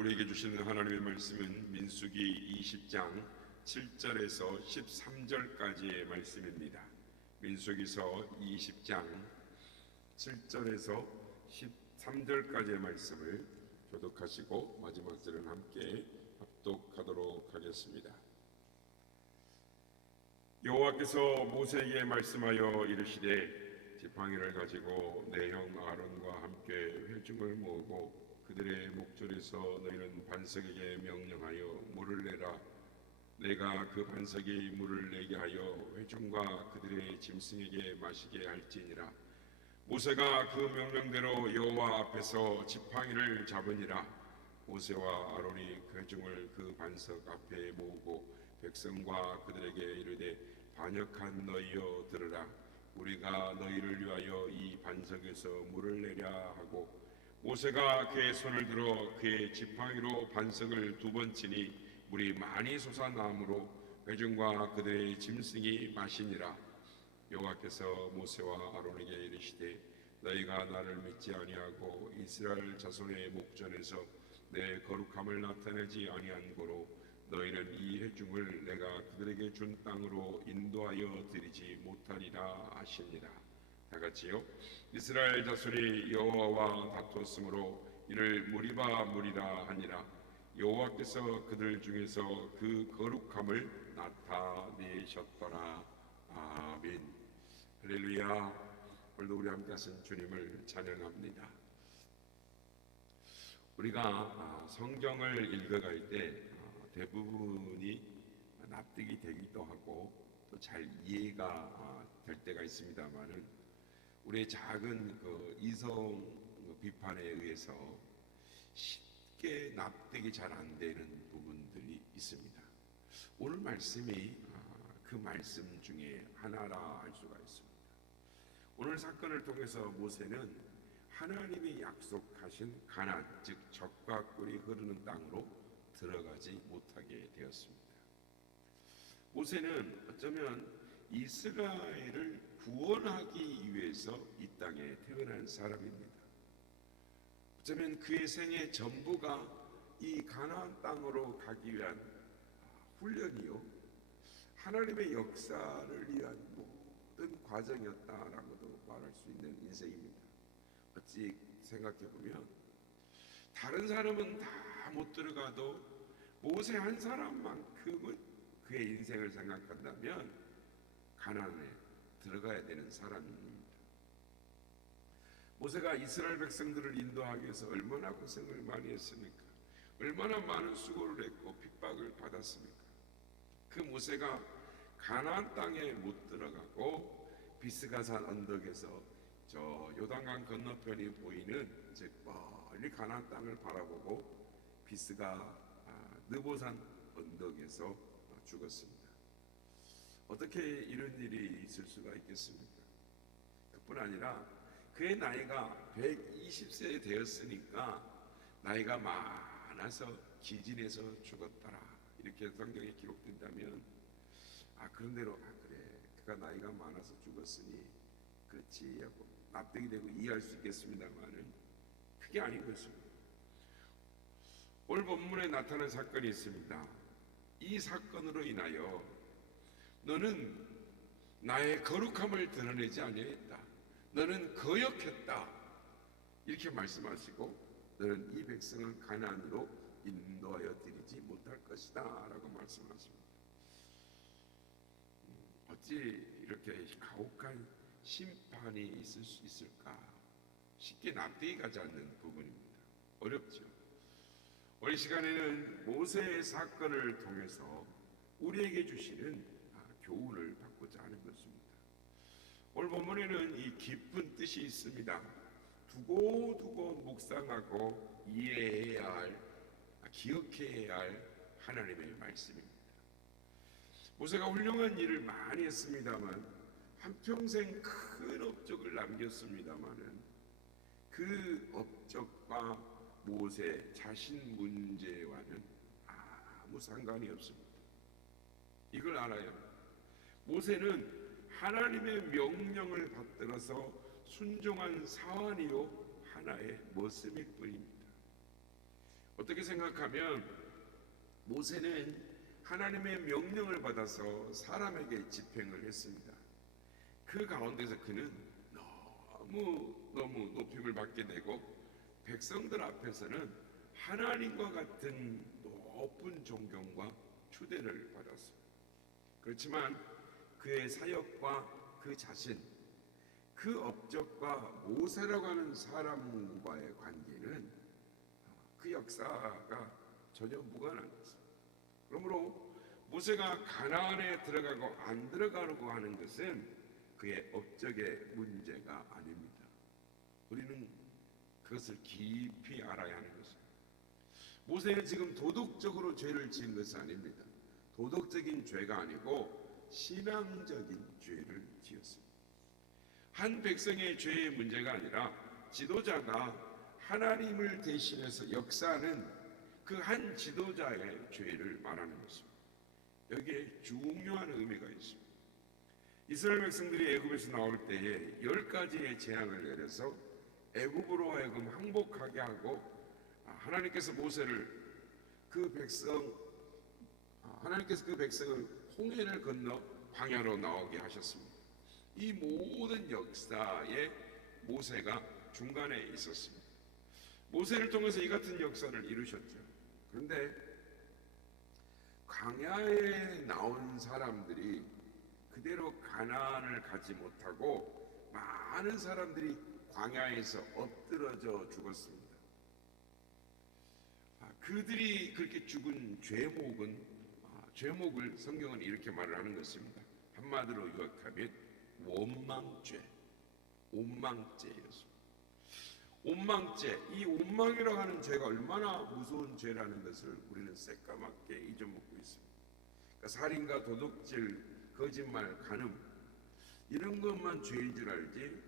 우리에게 주시는 하나님의 말씀은 민수기 20장 7절에서 13절까지의 말씀입니다. 민수기서 20장 7절에서 13절까지의 말씀을 교독하시고 마지막 절은 함께 합독하도록 하겠습니다. 여호와께서 모세에게 말씀하여 이르시되 지팡이를 가지고 내 형 아론과 함께 회중을 모으고 그들의 목전에서 너희는 반석에게 명령하여 물을 내라. 내가 그 반석이 물을 내게 하여 회중과 그들의 짐승에게 마시게 할지니라. 모세가 그 명령대로 여호와 앞에서 지팡이를 잡으니라. 모세와 아론이 회중을 그 반석 앞에 모으고 백성과 그들에게 이르되 반역한 너희여 들으라. 우리가 너희를 위하여 이 반석에서 물을 내랴 하고 모세가 그의 손을 들어 그의 지팡이로 반석을 2번 치니 물이 많이 솟아나므로 회중과 그들의 짐승이 마시니라. 여호와께서 모세와 아론에게 이르시되 너희가 나를 믿지 아니하고 이스라엘 자손의 목전에서 내 거룩함을 나타내지 아니한 고로 너희는 이 회중을 내가 그들에게 준 땅으로 인도하여 드리지 못하리라 하시니라. 다같이요. 이스라엘 자손이 여호와와 다투었으므로 이를 무리바 하니라. 여호와께서 그들 중에서 그 거룩함을 나타내셨더라. 아멘. 할렐루야. 오늘도 우리 함께 하신 주님을 찬양합니다. 우리가 성경을 읽어갈 때 대부분이 납득이 되기도 하고 또 잘 이해가 될 때가 있습니다만은 우리의 작은 이성 비판에 의해서 쉽게 납득이 잘 안 되는 부분들이 있습니다. 오늘 말씀이 그 말씀 중에 하나라 할 수가 있습니다. 오늘 사건을 통해서 모세는 하나님이 약속하신 가나안, 즉 젖과 꿀이 흐르는 땅으로 들어가지 못하게 되었습니다. 모세는 어쩌면 이스라엘을 구원하기 위해서 이 땅에 태어난 사람입니다. 어쩌면 그의 생애 전부가 이 가나안 땅으로 가기 위한 훈련이요, 하나님의 역사를 위한 모든 과정이었다라고도 말할 수 있는 인생입니다. 어찌 생각해보면 다른 사람은 다 못 들어가도 모세 한 사람만큼은 그의 인생을 생각한다면 가나안에 들어가야 되는 사람입니다. 모세가 이스라엘 백성들을 인도하기 위해서 얼마나 고생을 많이 했습니까? 얼마나 많은 수고를 했고 핍박을 받았습니까? 그 모세가 가나안 땅에 못 들어가고 비스가산 언덕에서 저 요단강 건너편이 보이는 즉 멀리 가나안 땅을 바라보고 비스가 느보산 언덕에서 죽었습니다. 어떻게 이런 일이 있을 수가 있겠습니까? 그뿐 아니라 그의 나이가 120세 되었으니까 나이가 많아서 기진해서 죽었더라 이렇게 성경에 기록된다면 그런 대로 그래 그가 나이가 많아서 죽었으니 그렇지 하고 납득이 되고 이해할 수 있겠습니다만은 그게 아닌 것입니다. 오늘 본문에 나타난 사건이 있습니다. 이 사건으로 인하여 너는 나의 거룩함을 드러내지 아니했다. 너는 거역했다. 이렇게 말씀하시고 너는 이 백성을 가나안으로 인도하여 드리지 못할 것이다 라고 말씀하십니다. 어찌 이렇게 가혹한 심판이 있을 수 있을까? 쉽게 납득이 가지 않는 부분입니다. 어렵죠. 오늘 시간에는 모세의 사건을 통해서 우리에게 주시는 교훈을 받고자 하는 것입니다. 오늘 본문에는 이 깊은 뜻이 있습니다. 두고두고 묵상하고 이해해야 할, 기억해야 할 하나님의 말씀입니다. 모세가 훌륭한 일을 많이 했습니다만 한평생 큰 업적을 남겼습니다마는 그 업적과 모세 자신 문제와는 아무 상관이 없습니다. 이걸 알아야 합니다. 모세는 하나님의 명령을 받들어서 순종한 사환이요 하나의 모습일 뿐입니다. 어떻게 생각하면 모세는 하나님의 명령을 받아서 사람에게 집행을 했습니다. 그 가운데서 그는 너무 높임을 받게 되고 백성들 앞에서는 하나님과 같은 높은 존경과 추대를 받았습니다. 그렇지만 그의 사역과 그 자신, 그 업적과 모세라고 하는 사람과의 관계는 그 역사가 전혀 무관한 것입니다. 그러므로 모세가 가나안에 들어가고 안 들어가려고 하는 것은 그의 업적의 문제가 아닙니다. 우리는 그것을 깊이 알아야 하는 것입니다. 모세는 지금 도덕적으로 죄를 지은 것은 아닙니다. 도덕적인 죄가 아니고 신앙적인 죄를 지었습니다. 한 백성의 죄의 문제가 아니라 지도자가 하나님을 대신해서 역사하는 그 한 지도자의 죄를 말하는 것입니다. 여기에 중요한 의미가 있습니다. 이스라엘 백성들이 애굽에서 나올 때에 10가지의 재앙을 내려서 애굽으로 하여금 항복하게 하고 하나님께서 그 백성을 홍해를 건너 광야로 나오게 하셨습니다. 이 모든 역사에 모세가 중간에 있었습니다. 모세를 통해서 이 같은 역사를 이루셨죠. 그런데 광야에 나온 사람들이 그대로 가나안을 가지 못하고 많은 사람들이 광야에서 엎드러져 죽었습니다. 그들이 그렇게 죽은 죄목을 성경은 이렇게 말을 하는 것입니다. 한마디로 요약하면 원망죄였습니다. 원망죄, 이 원망이라고 하는 죄가 얼마나 무서운 죄라는 것을 우리는 새까맣게 잊어먹고 있습니다. 그러니까 살인과 도둑질, 거짓말, 간음 이런 것만 죄인 줄 알지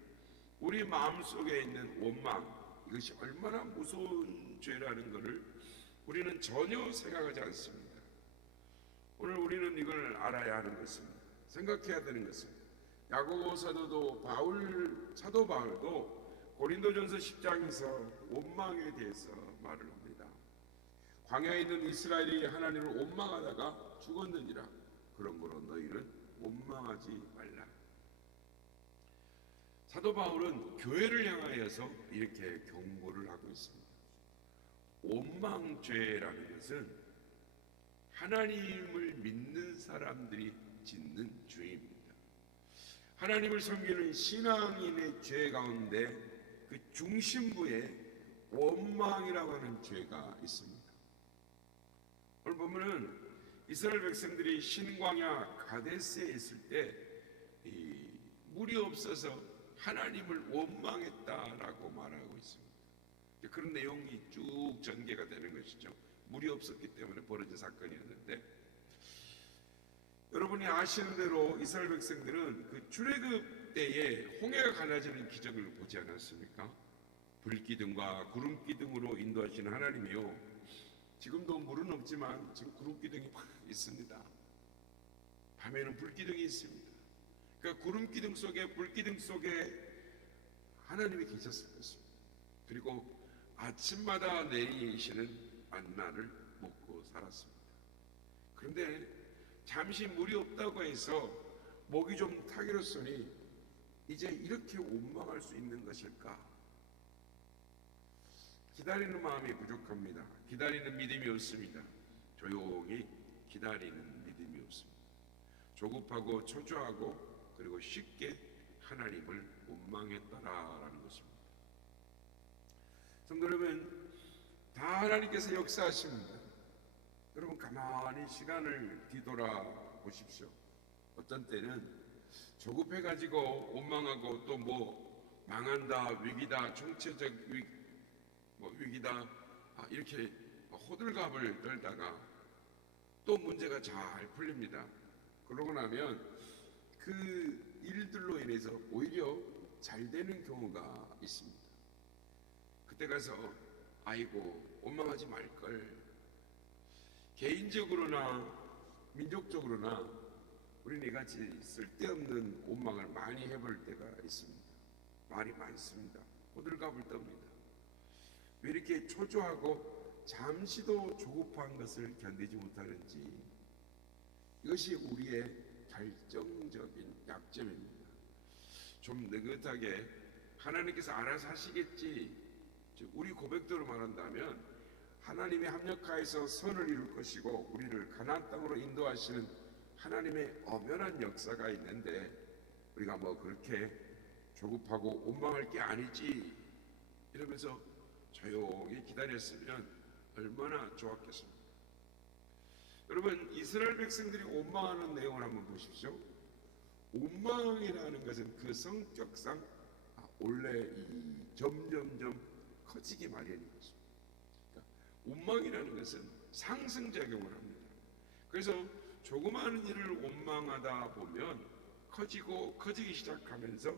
우리 마음속에 있는 원망, 이것이 얼마나 무서운 죄라는 것을 우리는 전혀 생각하지 않습니다. 오늘 우리는 이걸 알아야 하는 것입니다. 생각해야 되는 것입니다. 야고보 사도 바울도 고린도전서 10장에서 원망에 대해서 말을 합니다. 광야에 있는 이스라엘이 하나님을 원망하다가 죽었느니라. 그러므로 너희는 원망하지 말라. 사도 바울은 교회를 향하여서 이렇게 경고를 하고 있습니다. 원망죄라는 것은 하나님을 믿는 사람들이 짓는 죄입니다. 하나님을 섬기는 신앙인의 죄 가운데 그 중심부에 원망이라고 하는 죄가 있습니다. 오늘 보면은 이스라엘 백성들이 신광야 가데스에 있을 때 물이 없어서 하나님을 원망했다라고 말하고 있습니다. 그런 내용이 쭉 전개가 되는 것이죠. 물이 없었기 때문에 벌어진 사건이었는데, 여러분이 아시는 대로 이스라엘 백성들은 그 출애굽 때에 홍해가 갈라지는 기적을 보지 않았습니까? 불기둥과 구름기둥으로 인도하시는 하나님이요, 지금도 물은 없지만 지금 구름기둥이 막 있습니다. 밤에는 불기둥이 있습니다. 그러니까 구름기둥 속에, 불기둥 속에 하나님이 계셨을 것입니다. 그리고 아침마다 내리시는 만나를 먹고 살았습니다. 그런데 잠시 물이 없다고 해서 목이 좀 타기로서니 이제 이렇게 원망할 수 있는 것일까? 기다리는 마음이 부족합니다. 기다리는 믿음이 없습니다. 조용히 기다리는 믿음이 없습니다. 조급하고 초조하고 그리고 쉽게 하나님을 원망했다라는 것입니다. 성도 여러분, 다 하나님께서 역사하십니다. 여러분 가만히 시간을 뒤돌아 보십시오. 어떤 때는 조급해가지고 원망하고 또 망한다, 위기다, 총체적 위기다 이렇게 호들갑을 떨다가 또 문제가 잘 풀립니다. 그러고 나면 그 일들로 인해서 오히려 잘 되는 경우가 있습니다. 그때 가서 아이고 원망하지 말걸, 개인적으로나 민족적으로나 우리는 이같이 쓸데없는 원망을 많이 해볼 때가 있습니다. 말이 많습니다. 호들갑을 떱니다. 왜 이렇게 초조하고 잠시도 조급한 것을 견디지 못하는지, 이것이 우리의 결정적인 약점입니다. 좀 느긋하게 하나님께서 알아서 하시겠지, 우리 고백대로 말한다면 하나님의 합력하에서 선을 이룰 것이고 우리를 가나안 땅으로 인도하시는 하나님의 엄연한 역사가 있는데, 우리가 뭐 그렇게 조급하고 원망할 게 아니지 이러면서 조용히 기다렸으면 얼마나 좋았겠습니까? 여러분, 이스라엘 백성들이 원망하는 내용을 한번 보십시오. 원망이라는 것은 그 성격상 원래 이 점점점 커지기 마련인 것입니다. 그러니까 원망이라는 것은 상승작용을 합니다. 그래서 조그마한 일을 원망하다 보면 커지고 커지기 시작하면서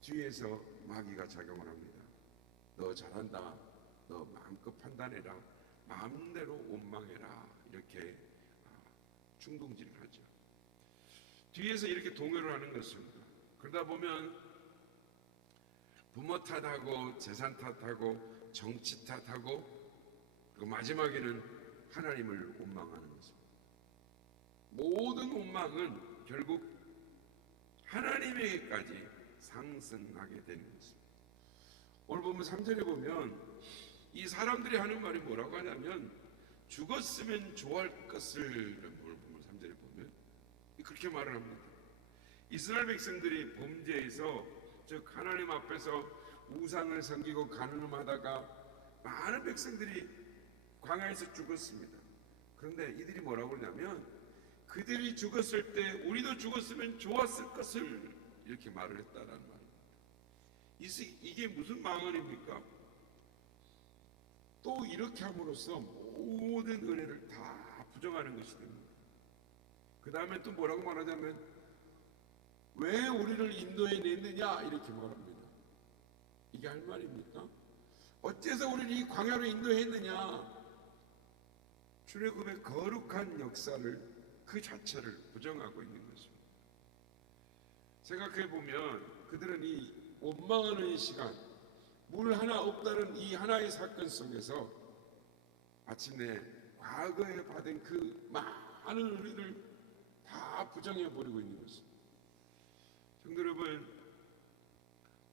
뒤에서 마귀가 작용을 합니다. 너 잘한다, 너 마음껏 판단해라, 마음대로 원망해라, 이렇게 충동질을 하죠. 뒤에서 이렇게 동요를 하는 것입니다. 그러다 보면 부모 탓하고 재산 탓하고 정치 탓하고, 그리고 마지막에는 하나님을 원망하는 것입니다. 모든 원망은 결국 하나님에게까지 상승하게 되는 것입니다. 오늘 보면 3절에 보면 이 사람들이 하는 말이 뭐라고 하냐면, 죽었으면 좋아할 것을, 오늘 보면 3절에 보면 그렇게 말을 합니다. 이스라엘 백성들이 범죄해서, 즉 하나님 앞에서 우상을 섬기고 간음하다가 많은 백성들이 광야에서 죽었습니다. 그런데 이들이 뭐라고 그러냐면, 그들이 죽었을 때 우리도 죽었으면 좋았을 것을, 이렇게 말을 했다라는 말입니다. 이게 무슨 망언입니까? 또 이렇게 함으로써 모든 은혜를 다 부정하는 것이 됩니다. 그 다음에 또 뭐라고 말하냐면, 왜 우리를 인도해 냈느냐, 이렇게 말합니다. 이게 할 말입니까? 어째서 우리를 이 광야로 인도했느냐? 출애굽의 거룩한 역사를, 그 자체를 부정하고 있는 것입니다. 생각해 보면 그들은 이 원망하는 시간, 물 하나 없다는 이 하나의 사건 속에서 마침내 과거에 받은 그 많은 은혜를 다 부정해 버리고 있는 것입니다. 성도 여러분,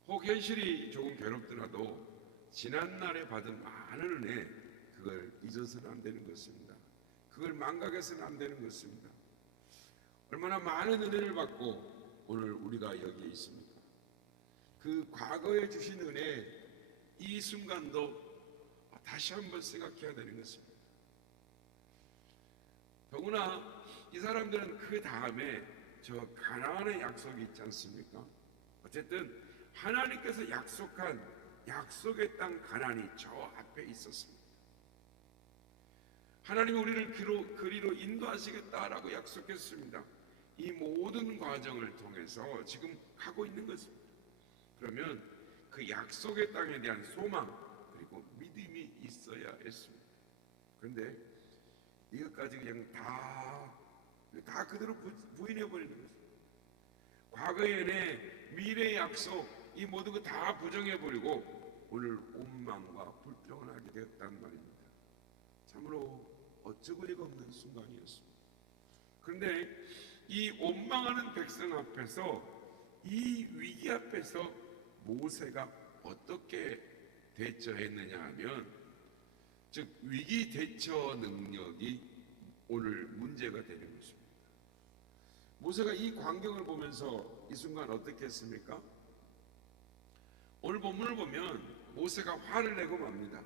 혹 현실이 조금 괴롭더라도 지난날에 받은 많은 은혜, 그걸 잊어서는 안 되는 것입니다. 그걸 망각해서는 안 되는 것입니다. 얼마나 많은 은혜를 받고 오늘 우리가 여기에 있습니까? 그 과거에 주신 은혜, 이 순간도 다시 한번 생각해야 되는 것입니다. 더구나 이 사람들은 그 다음에 저 가나안의 약속이 있지 않습니까? 어쨌든 하나님께서 약속한 약속의 땅 가나안이 저 앞에 있었습니다. 하나님이 우리를 그리로 인도하시겠다라고 약속했습니다. 이 모든 과정을 통해서 지금 가고 있는 것입니다. 그러면 그 약속의 땅에 대한 소망, 그리고 믿음이 있어야 했습니다. 그런데 이것까지 그냥 다 그대로 부인해버리는 것입니다. 과거의 은혜, 미래의 약속, 이 모든 거 다 부정해버리고 오늘 원망과 불평을 하게 되었단 말입니다. 참으로 어처구니가 없는 순간이었습니다. 그런데 이 원망하는 백성 앞에서, 이 위기 앞에서 모세가 어떻게 대처했느냐 하면, 즉 위기 대처 능력이 오늘 문제가 되는 것입니다. 모세가 이 광경을 보면서 이 순간 어떻게 했습니까? 오늘 본문을 보면 모세가 화를 내고 맙니다.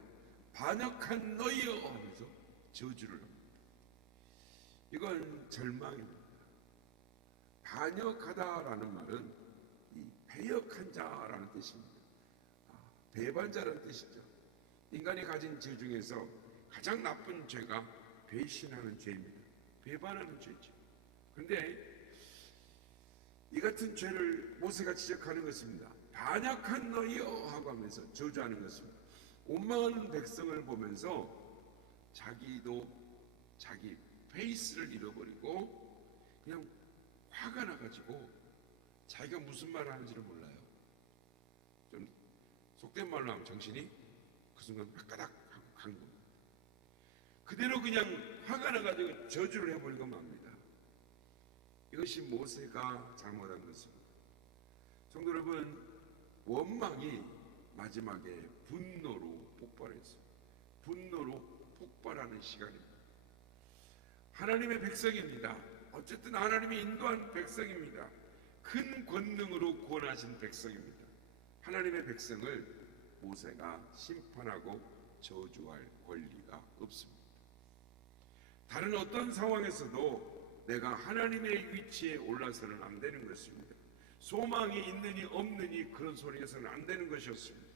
반역한 너희여 하면서 저주를 합니다. 이건 절망입니다. 반역하다라는 말은 이 배역한 자라는 뜻입니다. 배반자라는 뜻이죠. 인간이 가진 죄 중에서 가장 나쁜 죄가 배신하는 죄입니다. 배반하는 죄죠. 그런데 이 같은 죄를 모세가 지적하는 것입니다. 반역한 너희여 하고 하면서 저주하는 것입니다. 원망하는 백성을 보면서 자기도 자기 페이스를 잃어버리고 그냥 화가 나가지고 자기가 무슨 말을 하는지를 몰라요. 좀 속된 말로 하면 정신이 그 순간 락가닥 하고 간 겁니다. 그대로 그냥 화가 나가지고 저주를 해버리고 맙니다. 이것이 모세가 잘못한 것입니다. 성도 여러분, 원망이 마지막에 분노로 폭발했어요. 분노로 폭발하는 시간입니다. 하나님의 백성입니다. 어쨌든 하나님이 인도한 백성입니다. 큰 권능으로 구원하신 백성입니다. 하나님의 백성을 모세가 심판하고 저주할 권리가 없습니다. 다른 어떤 상황에서도 내가 하나님의 위치에 올라서는 안 되는 것입니다. 소망이 있느니 없느니 그런 소리에서는 안 되는 것이었습니다.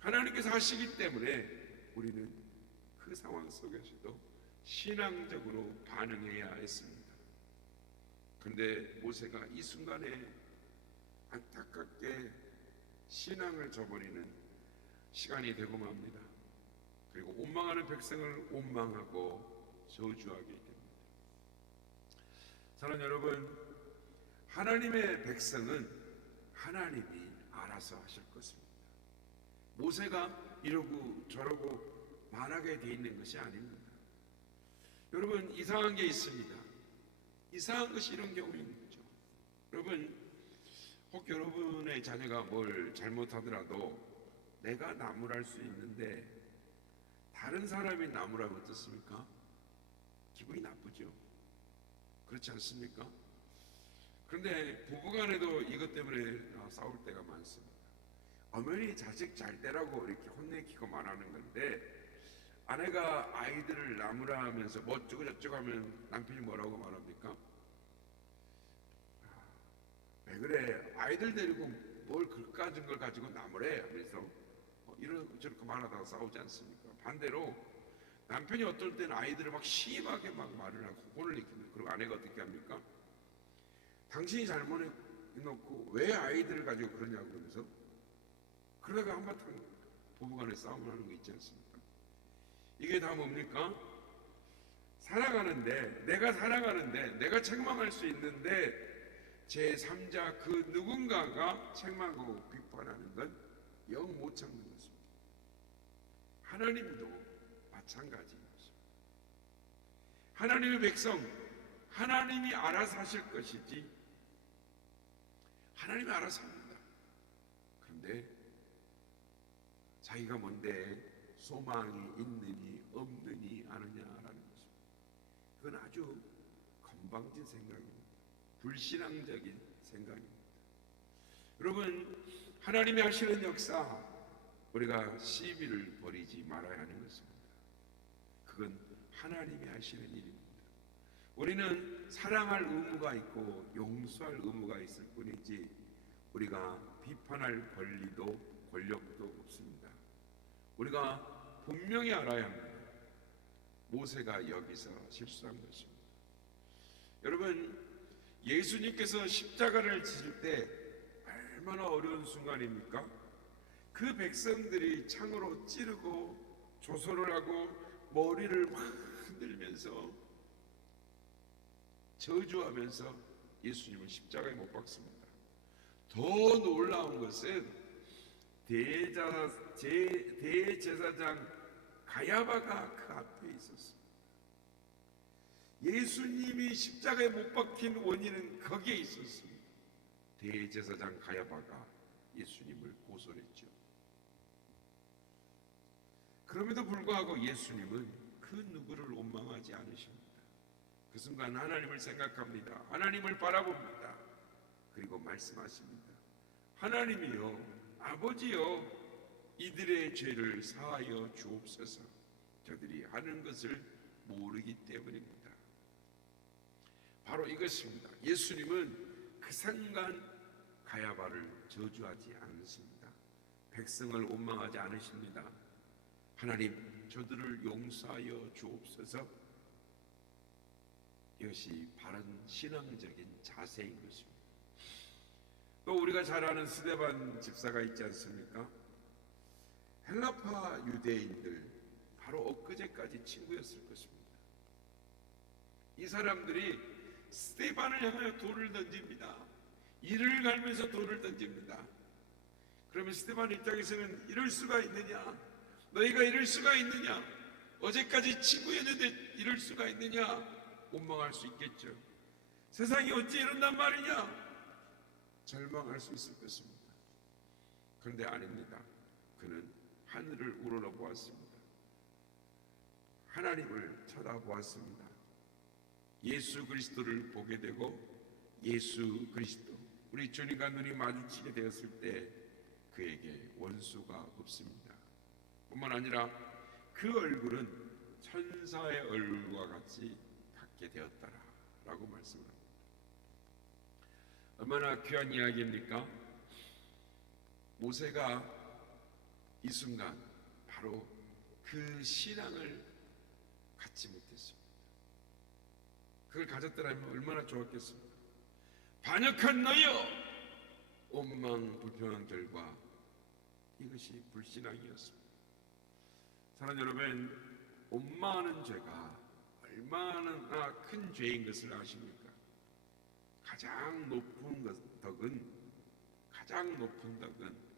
하나님께서 하시기 때문에 우리는 그 상황 속에서도 신앙적으로 반응해야 했습니다. 그런데 모세가 이 순간에 안타깝게 신앙을 저버리는 시간이 되고 맙니다. 그리고 원망하는 백성을 원망하고 저주하게 됩니다. 사랑하는 여러분, 하나님의 백성은 하나님이 알아서 하실 것입니다. 모세가 이러고 저러고 말하게 돼 있는 것이 아닙니다. 여러분, 이상한 게 있습니다. 이상한 것이 이런 경우인 거죠. 여러분, 혹 여러분의 자녀가 뭘 잘못하더라도 내가 나무랄 수 있는데 다른 사람이 나무라고 어떻습니까? 기분이 나쁘죠. 그렇지 않습니까? 그런데 부부간에도 이것 때문에 싸울 때가 많습니다. 어머니 자식 잘 되라고 이렇게 혼내키고 말하는 건데 아내가 아이들을 나무라 하면서 뭐 어쩌고 저쩌고 하면 남편이 뭐라고 말합니까? 왜 그래? 아이들 데리고 뭘 그까진 걸 가지고 나무래? 하면서 이런 저렇게 말하다가 싸우지 않습니까? 반대로 남편이 어떨 때는 아이들을 막 심하게 막 말을 하고 혼을 내킵니다. 그리고 아내가 어떻게 합니까? 당신이 잘못해놓고 왜 아이들을 가지고 그러냐고 그러면서 그러다가 한바탕 부부간에 싸움을 하는 거 있지 않습니까? 이게 다 뭡니까? 내가 살아가는데 내가 책망할 수 있는데 제3자 그 누군가가 책망하고 비판하는 건 영 못 참는 것입니다. 하나님도 마찬가지인 것입니다. 하나님의 백성, 하나님이 알아서 하실 것이지 하나님이 알아서 합니다. 그런데 자기가 뭔데 소망이 있느니 없느니 아느냐라는 것입니다. 그건 아주 건방진 생각입니다. 불신앙적인 생각입니다. 여러분, 하나님이 하시는 역사 우리가 시비를 버리지 말아야 하는 것입니다. 그건 하나님이 하시는 일입니다. 우리는 사랑할 의무가 있고 용서할 의무가 있을 뿐이지 우리가 비판할 권리도 권력도 없습니다. 우리가 분명히 알아야 합니다. 모세가 여기서 실수한 것입니다. 여러분, 예수님께서 십자가를 지실 때 얼마나 어려운 순간입니까? 그 백성들이 창으로 찌르고 조소를 하고 머리를 막 흔들면서 저주하면서 예수님을 십자가에 못 박습니다. 더 놀라운 것은 대제사장 가야바가 그 앞에 있었습니다. 예수님이 십자가에 못 박힌 원인은 거기에 있었습니다. 대제사장 가야바가 예수님을 고소했죠. 그럼에도 불구하고 예수님은 그 누구를 원망하지 않으십니다. 그 순간 하나님을 생각합니다. 하나님을 바라봅니다. 그리고 말씀하십니다. 하나님이여, 아버지여, 이들의 죄를 사하여 주옵소서. 저들이 하는 것을 모르기 때문입니다. 바로 이것입니다. 예수님은 그 순간 가야바를 저주하지 않으십니다. 백성을 원망하지 않으십니다. 하나님, 저들을 용서하여 주옵소서. 이것이 바른 신앙적인 자세인 것입니다. 또 우리가 잘 아는 스데반 집사가 있지 않습니까? 헬라파 유대인들, 바로 엊그제까지 친구였을 것입니다. 이 사람들이 스데반을 향하여 돌을 던집니다. 이를 갈면서 돌을 던집니다. 그러면 스데반 입장에서는 이럴 수가 있느냐? 너희가 이럴 수가 있느냐? 어제까지 친구였는데 이럴 수가 있느냐? 원망할 수 있겠죠. 세상이 어찌 이런단 말이냐? 절망할 수 있을 것입니다. 그런데 아닙니다. 그는 하늘을 우러러보았습니다. 하나님을 쳐다보았습니다. 예수 그리스도를 보게 되고 예수 그리스도 우리 주님과 눈이 마주치게 되었을 때 그에게 원수가 없습니다. 뿐만 아니라 그 얼굴은 천사의 얼굴과 같이 같게 되었더라 라고 말씀을 합니다. 얼마나 귀한 이야기입니까? 모세가 이 순간 바로 그 신앙을 갖지 못했습니다. 그걸 가졌더라면 얼마나 좋았겠습니까? 반역한 너여! 원망 불평한 결과 이것이 불신앙이었습니다. 사랑하는 여러분, 원망하는 죄가 얼마나 큰 죄인 것을 아십니까? 가장 높은 덕은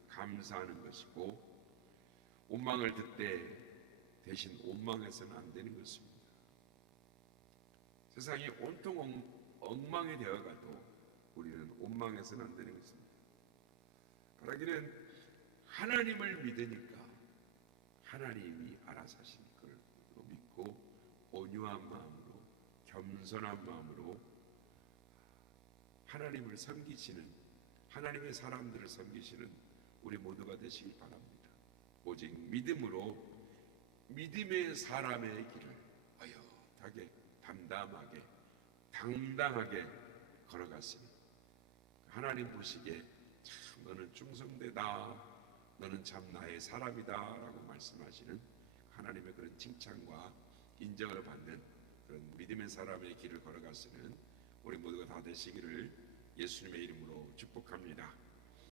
감사하는 것이고, 원망을 듣되 대신 원망해서는 안 되는 것입니다. 세상이 온통 엉망이 되어가도 우리는 원망해서는 안 되는 것입니다. 바라기는 하나님을 믿으니까 하나님이 알아서 하실 걸 믿고 온유한 마음으로 겸손한 마음으로 하나님을 섬기시는, 하나님의 사람들을 섬기시는 우리 모두가 되시길 바랍니다. 오직 믿음으로 믿음의 사람의 길을 어엿하게 담담하게 당당하게 걸어갔으니 하나님 보시기에 참 너는 충성되다, 너는 참 나의 사람이다 라고 말씀하시는 하나님의 그런 칭찬과 인정을 받는 그런 믿음의 사람의 길을 걸어갔으는 우리 모두가 다 되시기를 예수님의 이름으로 축복합니다.